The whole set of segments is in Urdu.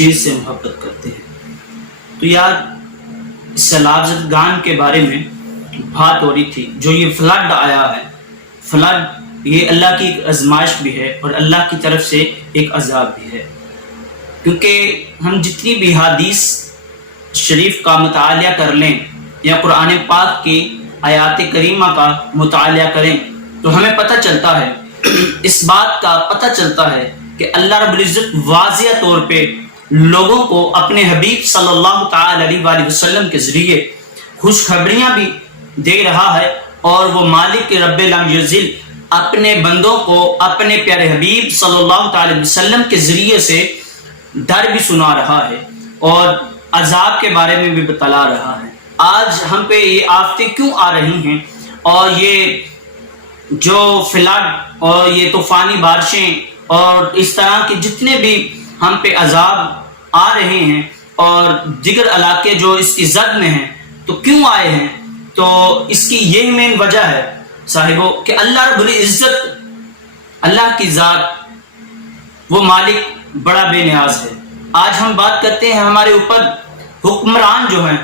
چیز سے محبت کرتے ہیں۔ تو یار سیلاب زدگان کے بارے میں بات ہو رہی تھی، جو یہ فلڈ آیا ہے، فلڈ یہ اللہ کی ایک آزمائش بھی ہے اور اللہ کی طرف سے ایک عذاب بھی ہے، کیونکہ ہم جتنی بھی حدیث شریف کا مطالعہ کر لیں یا قرآن پاک کی آیات کریمہ کا مطالعہ کریں تو ہمیں پتہ چلتا ہے، اس بات کا پتہ چلتا ہے کہ اللہ رب العزت واضح طور پہ لوگوں کو اپنے حبیب صلی اللہ تعالی علیہ وآلہ وسلم کے ذریعے خوشخبریاں بھی دے رہا ہے، اور وہ مالک رب لم یزل اپنے بندوں کو اپنے پیارے حبیب صلی اللہ تعالی علیہ وسلم کے ذریعے سے ڈر بھی سنا رہا ہے اور عذاب کے بارے میں بھی بتلا رہا ہے۔ آج ہم پہ یہ آفتیں کیوں آ رہی ہیں، اور یہ جو فلڈ اور یہ طوفانی بارشیں اور اس طرح کے جتنے بھی ہم پہ عذاب آ رہے ہیں اور دیگر علاقے جو اس کی زد میں ہیں، تو کیوں آئے ہیں؟ تو اس کی یہی مین وجہ ہے صاحبوں کہ اللہ رب العزت، اللہ کی ذات، وہ مالک بڑا بے نیاز ہے۔ آج ہم بات کرتے ہیں ہمارے اوپر حکمران جو ہیں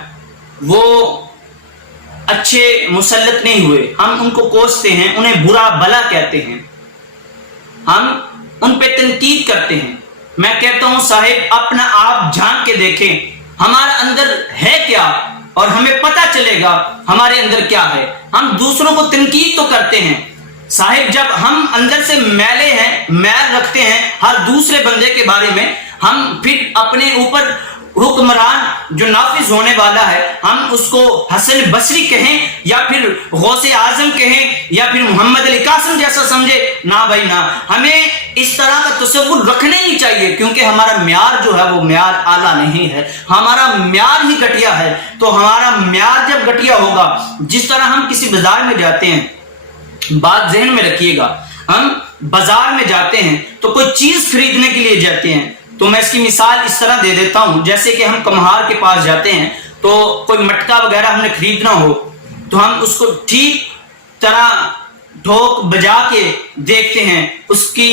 وہ اچھے مسلط نہیں ہوئے، ہم ان کو کوستے ہیں، انہیں برا بلا کہتے ہیں، ہم ان پہ تنقید کرتے ہیں۔ میں کہتا ہوں صاحب اپنا آپ جھانک کے دیکھیں ہمارا اندر ہے کیا، اور ہمیں پتہ چلے گا ہمارے اندر کیا ہے۔ ہم دوسروں کو تنقید تو کرتے ہیں صاحب، جب ہم اندر سے میلے ہیں، میل رکھتے ہیں ہر دوسرے بندے کے بارے میں، ہم پھر اپنے اوپر حکمران جو نافذ ہونے والا ہے ہم اس کو حسن بصری کہیں یا پھر غوث اعظم کہیں یا پھر محمد علی قاسم جیسا سمجھے، نہ بھائی نہ، ہمیں اس طرح کا تصور رکھنے نہیں چاہیے، کیونکہ ہمارا معیار جو ہے وہ معیار اعلیٰ نہیں ہے، ہمارا معیار ہی گھٹیا ہے۔ تو ہمارا معیار جب گھٹیا ہوگا، جس طرح ہم کسی بازار میں جاتے ہیں، بات ذہن میں رکھیے گا، ہم بازار میں جاتے ہیں تو کوئی چیز خریدنے کے لیے جاتے ہیں، تو میں اس کی مثال اس طرح دے دیتا ہوں، جیسے کہ ہم کمہار کے پاس جاتے ہیں تو کوئی مٹکا وغیرہ ہم نے خریدنا ہو تو ہم اس کو ٹھیک طرح ٹھوک بجا کے دیکھتے ہیں، اس کی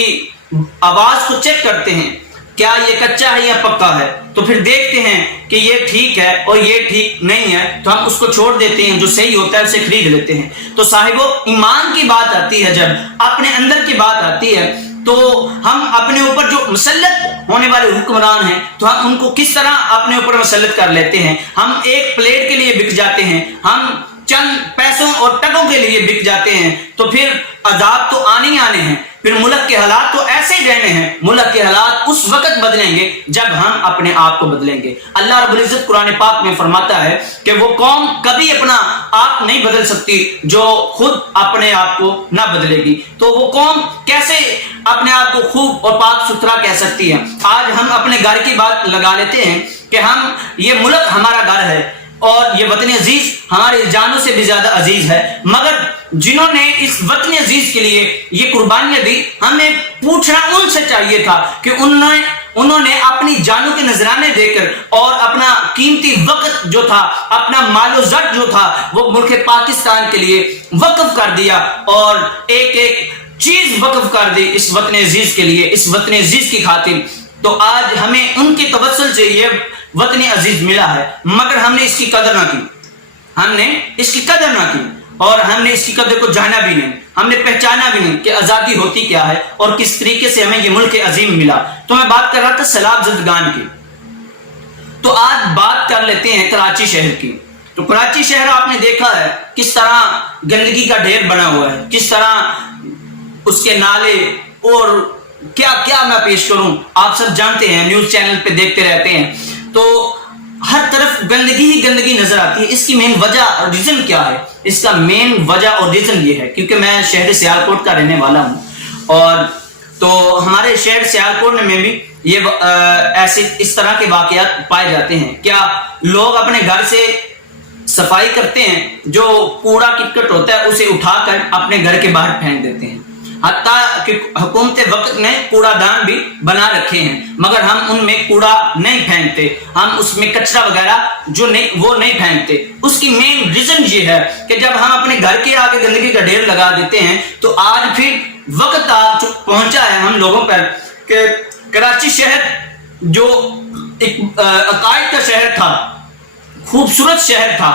آواز کو چیک کرتے ہیں، کیا یہ کچا ہے یا پکا ہے، تو پھر دیکھتے ہیں کہ یہ ٹھیک ہے اور یہ ٹھیک نہیں ہے، تو ہم اس کو چھوڑ دیتے ہیں، جو صحیح ہوتا ہے اسے خرید لیتے ہیں۔ تو صاحبو ایمان کی بات آتی ہے، جب اپنے اندر کی بات آتی ہے تو ہم اپنے اوپر جو مسلط ہونے والے حکمران ہیں تو ہم ان کو کس طرح اپنے اوپر مسلط کر لیتے ہیں۔ ہم ایک پلیٹ کے لیے بک جاتے ہیں، ہم چند پیسوں اور ٹکوں کے لیے بک جاتے ہیں، تو پھر عذاب تو آنے ہی آنے ہیں، پھر ملک کے حالات تو ایسے ہی رہنے ہیں۔ ملک کے حالات اس وقت بدلیں گے جب ہم اپنے آپ کو بدلیں گے۔ اللہ رب العزت قرآن پاک میں فرماتا ہے کہ وہ قوم کبھی اپنا آپ نہیں بدل سکتی جو خود اپنے آپ کو نہ بدلے گی، تو وہ قوم کیسے اپنے آپ کو خوب اور پاک ستھرا کہہ سکتی ہے؟ آج ہم اپنے گھر کی بات لگا لیتے ہیں کہ ہم یہ ملک ہمارا گھر ہے اور یہ وطن عزیز ہماری جانوں سے بھی زیادہ عزیز ہے، مگر جنہوں نے اس وطن عزیز کے لیے یہ قربانیاں دی، ہمیں پوچھنا ان سے چاہیے تھا کہ انہوں نے اپنی جانوں کے نذرانے دے کر اور اپنا قیمتی وقت جو تھا، اپنا مال و زر جو تھا، وہ ملک پاکستان کے لیے وقف کر دیا، اور ایک ایک چیز وقف کر دی اس وطن عزیز کے لیے، اس وطن عزیز کی خاطر۔ تو آج ہمیں ان کے توسل سے یہ وطن عزیز ملا ہے، مگر ہم نے اس کی قدر نہ کی، ہم نے اس کی قدر نہ کی، اور ہم نے اس کی قدر کو جانا بھی نہیں، ہم نے پہچانا بھی نہیں کہ آزادی ہوتی کیا ہے اور کس طریقے سے ہمیں یہ ملک عظیم ملا۔ تو میں بات کر رہا تھا سیلاب زدگان کی، تو آج بات کر لیتے ہیں کراچی شہر کی۔ تو کراچی شہر آپ نے دیکھا ہے کس طرح گندگی کا ڈھیر بنا ہوا ہے، کس طرح اس کے نالے اور کیا میں پیش کروں، آپ سب جانتے ہیں، نیوز چینل پہ دیکھتے رہتے ہیں، تو ہر طرف گندگی ہی گندگی نظر آتی ہے۔ اس کی مین وجہ اور ریزن کیا ہے؟ اس کا مین وجہ اور ریزن یہ ہے، کیونکہ میں شہر سیالکوٹ کا رہنے والا ہوں، اور تو ہمارے شہر سیالکوٹ میں بھی یہ ایسے اس طرح کے واقعات پائے جاتے ہیں۔ کیا لوگ اپنے گھر سے صفائی کرتے ہیں، جو کوڑا کرکٹ ہوتا ہے اسے اٹھا کر اپنے گھر کے باہر پھینک دیتے ہیں، حتیٰ کہ حکومت وقت نے کوڑا دان بھی بنا رکھے ہیں، مگر ہم ان میں کوڑا نہیں پھینکتے، ہم اس میں کچرا وغیرہ جو وہ نہیں پھینکتے۔ اس کی مین ریزن یہ ہے کہ جب ہم اپنے گھر کے آگے گندگی کا ڈھیر لگا دیتے ہیں تو آج پھر وقت پہنچا ہے ہم لوگوں پر کہ کراچی شہر جو ایک عقائد کا شہر تھا، خوبصورت شہر تھا،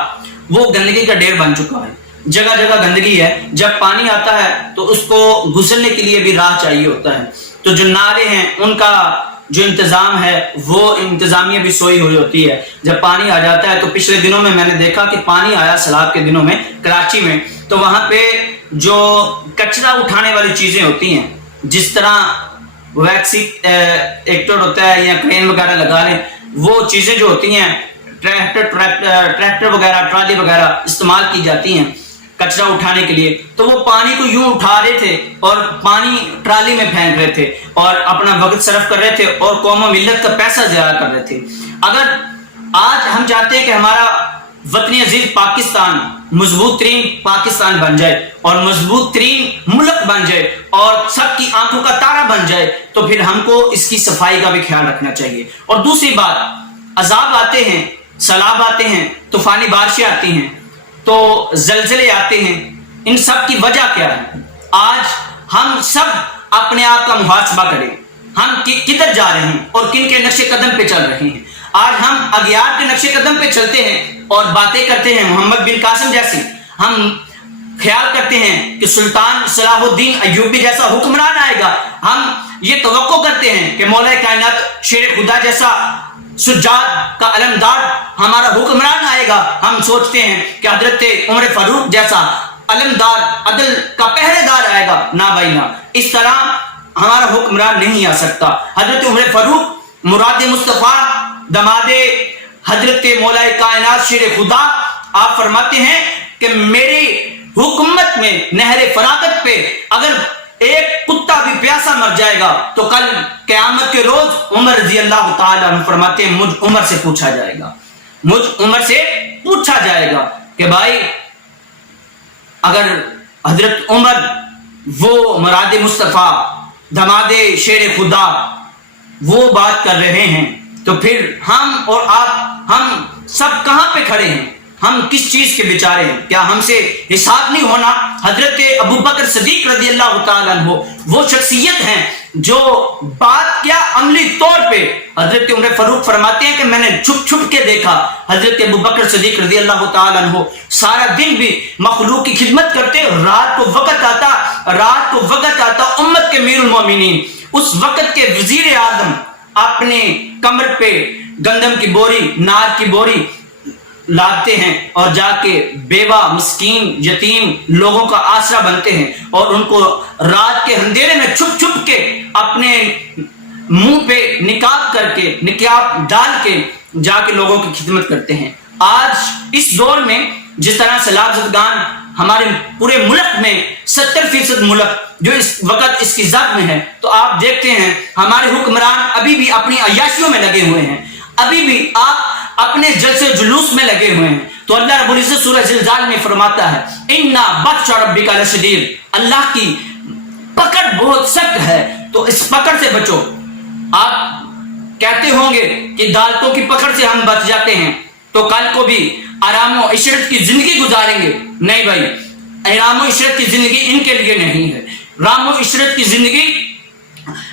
وہ گندگی کا ڈھیر بن چکا ہے. جگہ جگہ گندگی ہے. جب پانی آتا ہے تو اس کو گزرنے کے لیے بھی راہ چاہیے ہوتا ہے. تو جو نالے ہیں ان کا جو انتظام ہے وہ انتظامیہ بھی سوئی ہوئی ہوتی ہے. جب پانی آ جاتا ہے تو پچھلے دنوں میں نے دیکھا کہ پانی آیا سیلاب کے دنوں میں کراچی میں، تو وہاں پہ جو کچرا اٹھانے والی چیزیں ہوتی ہیں، جس طرح ویکسی ایکٹر ہوتا ہے یا کرین وغیرہ لگا لیں، وہ چیزیں جو ہوتی ہیں ٹریکٹر وغیرہ ٹرالی وغیرہ استعمال کی جاتی ہیں کچرا اٹھانے کے لیے، تو وہ پانی کو یوں اٹھا رہے تھے اور پانی ٹرالی میں پھینک رہے تھے اور اپنا وقت صرف کر رہے تھے اور قوم و ملت کا پیسہ ضائع کر رہے تھے. اگر آج ہم چاہتے ہیں کہ ہمارا وطن عزیز پاکستان مضبوط ترین پاکستان بن جائے اور مضبوط ترین ملک بن جائے اور سب کی آنکھوں کا تارا بن جائے، تو پھر ہم کو اس کی صفائی کا بھی خیال رکھنا چاہیے. اور دوسری بات، عذاب آتے ہیں، سیلاب آتے ہیں، طوفانی بارشیں آتی ہیں، تو زلزلے آتے ہیں، ان سب کی وجہ کیا ہے؟ آج ہم سب اپنے آپ کا محاسبہ کریں، ہم کدھر جا رہے ہیں اور کن کے نقش قدم پہ چل رہے ہیں. آج ہم اغیار کے نقش قدم پہ چلتے ہیں اور باتیں کرتے ہیں محمد بن قاسم جیسی، ہم خیال کرتے ہیں کہ سلطان صلاح الدین ایوبی جیسا حکمران آئے گا، ہم یہ توقع کرتے ہیں کہ مولا کائنات شیر خدا جیسا سجاد کا علمدار ہمارا حکمران آئے گا. ہم سوچتے ہیں کہ حضرت عمر فاروق جیسا علمدار عدل کا پہرے دار آئے گا. نہ بھائی نہ، اس طرح ہمارا حکمران نہیں آ سکتا. حضرت عمر فاروق مراد مصطفیٰ دماد حضرت مولا کائنات شیر خدا، آپ فرماتے ہیں کہ میری حکومت میں نہر فراغت پہ اگر ایک کتا بھی پیاسا مر جائے گا تو کل قیامت کے روز عمر رضی اللہ تعالی عنہ فرماتے ہیں مجھ عمر سے پوچھا جائے گا، مجھ عمر سے پوچھا جائے گا کہ بھائی اگر حضرت عمر وہ مراد مصطفیٰ دماد شیر خدا وہ بات کر رہے ہیں تو پھر ہم اور آپ، ہم سب کہاں پہ کھڑے ہیں؟ ہم کس چیز کے بیچارے ہیں؟ کیا ہم سے حساب نہیں ہونا؟ حضرت ابوبکر صدیق رضی اللہ تعالیٰ عنہ وہ شخصیت ہیں جو بات کیا عملی طور پہ، حضرت عمر فاروق فرماتے ہیں کہ میں نے چھپ چھپ کے دیکھا حضرت ابوبکر صدیق رضی اللہ تعالیٰ عنہ سارا دن بھی مخلوق کی خدمت کرتے، رات کو وقت آتا امت کے امیر المومنین، اس وقت کے وزیر اعظم اپنے کمر پہ گندم کی بوری، نار کی بوری لاتے ہیں اور جا کے بیوہ مسکین یتیم لوگوں کا آسرا بنتے ہیں اور ان کو رات کے اندھیرے میں چھپ چھپ کے اپنے منہ پہ نقاب ڈال کے جا کے لوگوں کی خدمت کرتے ہیں. آج اس دور میں جس طرح سیلاب زدگان ہمارے پورے ملک میں 70% ملک جو اس وقت اس کی زد میں ہے، تو آپ دیکھتے ہیں ہمارے حکمران ابھی بھی اپنی عیاشیوں میں لگے ہوئے ہیں، ابھی بھی آپ اپنے جلسے جلوس میں لگے ہوئے ہیں. تو اللہ رب العزت سورہ زلزال میں فرماتا ہے اِنَّا بَطْشَ رَبِّكَ لَشَدِيدٌ، اللہ کی پکڑ بہت سخت ہے، تو اس پکڑ سے بچو. آپ کہتے ہوں گے کہ عدالتوں کی پکڑ سے ہم بچ جاتے ہیں تو کل کو بھی آرام و عشرت کی زندگی گزاریں گے. نہیں بھائی، آرام و عشرت کی زندگی ان کے لیے نہیں ہے. رام و عشرت کی زندگی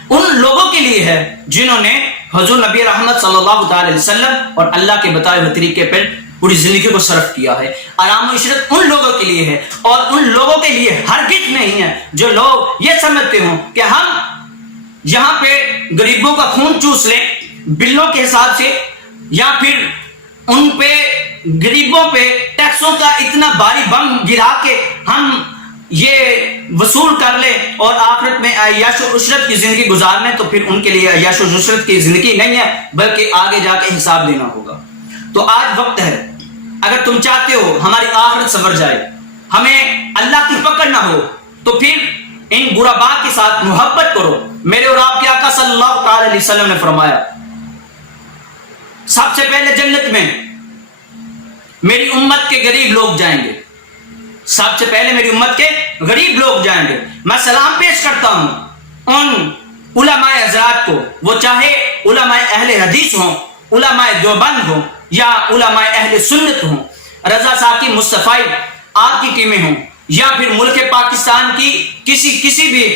ان لوگوں کے لیے ہے جنہوں نے حضور نبی رحمت صلی اللہ علیہ وسلم اور اللہ کے بتائے ہوئے طریقے پر پوری زندگی کو صرف کیا ہے. آرام و عشرت ان لوگوں کے لیے ہے اور ان لوگوں کے لیے ہرگز نہیں ہے جو لوگ یہ سمجھتے ہوں کہ ہم یہاں پہ غریبوں کا خون چوس لیں بلوں کے حساب سے، یا پھر ان پہ غریبوں پہ ٹیکسوں کا اتنا بھاری بم گرا کے ہم یہ وصول کر لیں اور آخرت میں عیاش و عشرت کی زندگی گزار لیں، تو پھر ان کے لیے عیاش و عشرت کی زندگی نہیں ہے بلکہ آگے جا کے حساب دینا ہوگا. تو آج وقت ہے، اگر تم چاہتے ہو ہماری آخرت سنور جائے، ہمیں اللہ کی پکڑ نہ ہو، تو پھر ان غرباء کے ساتھ محبت کرو. میرے اور آپ کے آقا صلی اللہ علیہ وسلم نے فرمایا سب سے پہلے جنت میں میری امت کے غریب لوگ جائیں گے، سب سے پہلے میری امت کے غریب لوگ جائیں گے. میں سلام پیش کرتا ہوں ان علماء حضرات کو، وہ چاہے علماء اہل حدیث ہوں، علماء دیوبند ہوں یا علماء اہل سنت ہوں، رضا ثاقب مصطفی آپ کی ٹیمیں ہوں یا پھر ملک پاکستان کی کسی بھی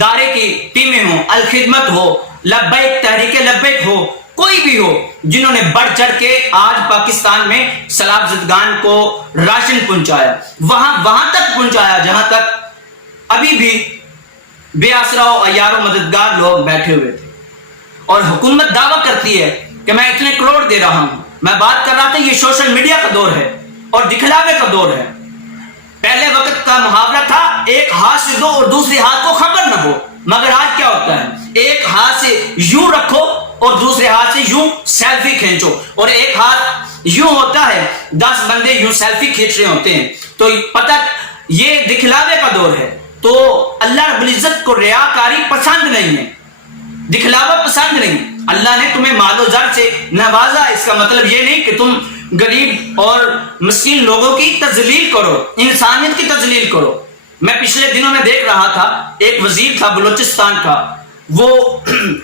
دارے کی ٹیمیں ہوں، الخدمت ہو، لبیک تحریک لبیک ہو، کوئی بھی ہو جنہوں نے بڑھ چڑھ کے آج پاکستان میں سیلاب زدگان کو راشن پہنچایا، وہاں تک پہنچایا جہاں تک ابھی بھی بے آسرا و عیار و مددگار لوگ بیٹھے ہوئے تھے، اور حکومت دعویٰ کرتی ہے کہ میں اتنے کروڑ دے رہا ہوں۔ میں بات کر رہا تھا یہ سوشل میڈیا کا دور ہے اور دکھلاوے کا دور ہے۔ پہلے وقت کا محاورہ تھا ایک ہاتھ سے دو اور دوسرے ہاتھ کو خبر نہ ہو، مگر آج کیا ہوتا ہے ایک ہاتھ سے یوں رکھو اور دوسرے ہاتھ سے یوں سیلفی کھینچو، اور ایک ہاتھ یوں ہوتا ہے 10 بندے یوں سیلفی کھینچ رہے ہوتے ہیں، تو پتہ یہ دکھلاوے کا دور ہے۔ تو اللہ رب العزت کو ریاکاری پسند نہیں ہے، دکھلاوا پسند نہیں۔ اللہ نے تمہیں مال و زر سے نوازا، اس کا مطلب یہ نہیں کہ تم غریب اور مسکین لوگوں کی تذلیل کرو، انسانیت کی تذلیل کرو۔ میں پچھلے دنوں میں دیکھ رہا تھا ایک وزیر تھا بلوچستان کا، وہ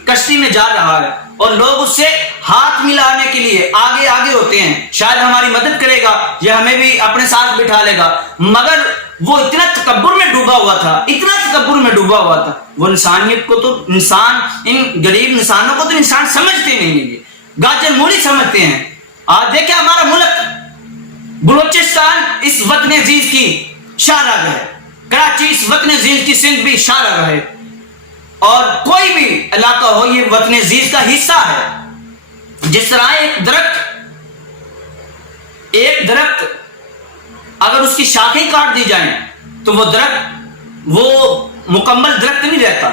کشتی میں جا رہا ہے اور لوگ اس سے ہاتھ ملانے کے لیے آگے آگے ہوتے ہیں، شاید ہماری مدد کرے گا یا ہمیں بھی اپنے ساتھ بٹھا لے گا، مگر وہ اتنا تکبر میں ڈوبا ہوا تھا، اتنا تکبر میں ڈوبا ہوا تھا، وہ انسانیت کو تو انسان، ان غریب انسانوں کو تو انسان سمجھتے نہیں ہیں، گاجر مولی سمجھتے ہیں۔ آج دیکھیں ہمارا ملک بلوچستان اس وطن عزیز کی شاہراہ ہے، کراچی اس وطن عزیز کی سندھ بھی شاہراہ ہے، اور کوئی بھی علاقہ ہو یہ وطن عزیز کا حصہ ہے۔ جس طرح ایک درخت اگر اس کی شاخیں کاٹ دی جائیں تو وہ درخت وہ مکمل درخت نہیں رہتا،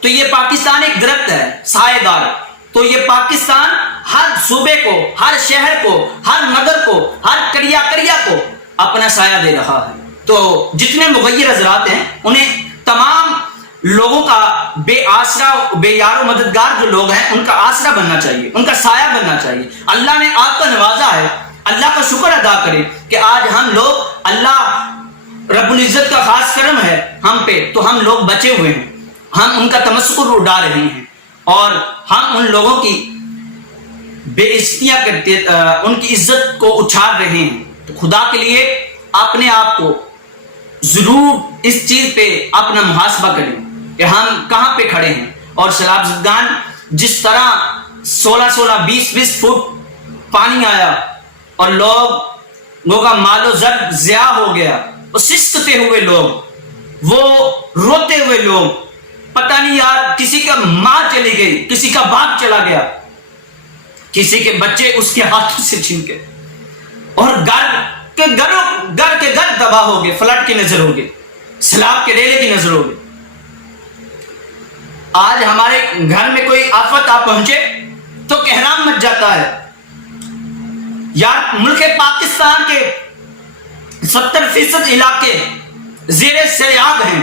تو یہ پاکستان ایک درخت ہے سایہ دار، تو یہ پاکستان ہر صوبے کو، ہر شہر کو، ہر نگر کو، ہر کریا کو اپنا سایہ دے رہا ہے۔ تو جتنے مغیر حضرات ہیں انہیں تمام لوگوں کا بے آسرا، بے یار و مددگار جو لوگ ہیں ان کا آسرا بننا چاہیے، ان کا سایہ بننا چاہیے۔ اللہ نے آپ کو نوازا ہے، اللہ کا شکر ادا کریں کہ آج ہم لوگ، اللہ رب العزت کا خاص کرم ہے ہم پہ، تو ہم لوگ بچے ہوئے ہیں، ہم ان کا تمسخر اڑا رہے ہیں اور ہم ان لوگوں کی بے عزتیاں کرتے، ان کی عزت کو اچھال رہے ہیں۔ تو خدا کے لیے اپنے آپ کو ضرور اس چیز پہ اپنا محاسبہ کریں کہ ہم کہاں پہ کھڑے ہیں، اور سیلاب زدگان جس طرح 16 20 فٹ پانی آیا اور لوگوں کا مال و زر ضیاع ہو گیا، وہ سسکتے ہوئے لوگ، وہ روتے ہوئے لوگ، پتہ نہیں یار کسی کا ماں چلی گئی، کسی کا باپ چلا گیا، کسی کے بچے اس کے ہاتھوں سے چھن کے، اور گھر کے گھر تباہ ہو گئے، فلڈ کی نظر ہو گئی، سیلاب کے ریلے کی نظر ہو گئی۔ آج ہمارے گھر میں کوئی آفت آ پہنچے تو کہرام مچ جاتا ہے، یار ملک پاکستان کے 70% علاقے زیر سیلاب ہیں،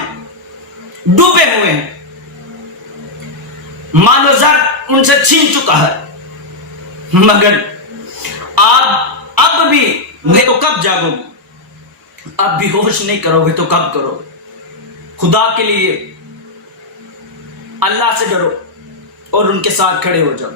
ڈوبے ہوئے ہیں، مال و زر ان سے چھین چکا ہے، مگر آپ اب بھی نہیں تو کب جاگو گے؟ اب بھی ہوش نہیں کرو گے تو کب کرو گے؟ خدا کے لیے اللہ سے ڈرو اور ان کے ساتھ کھڑے ہو جاؤ۔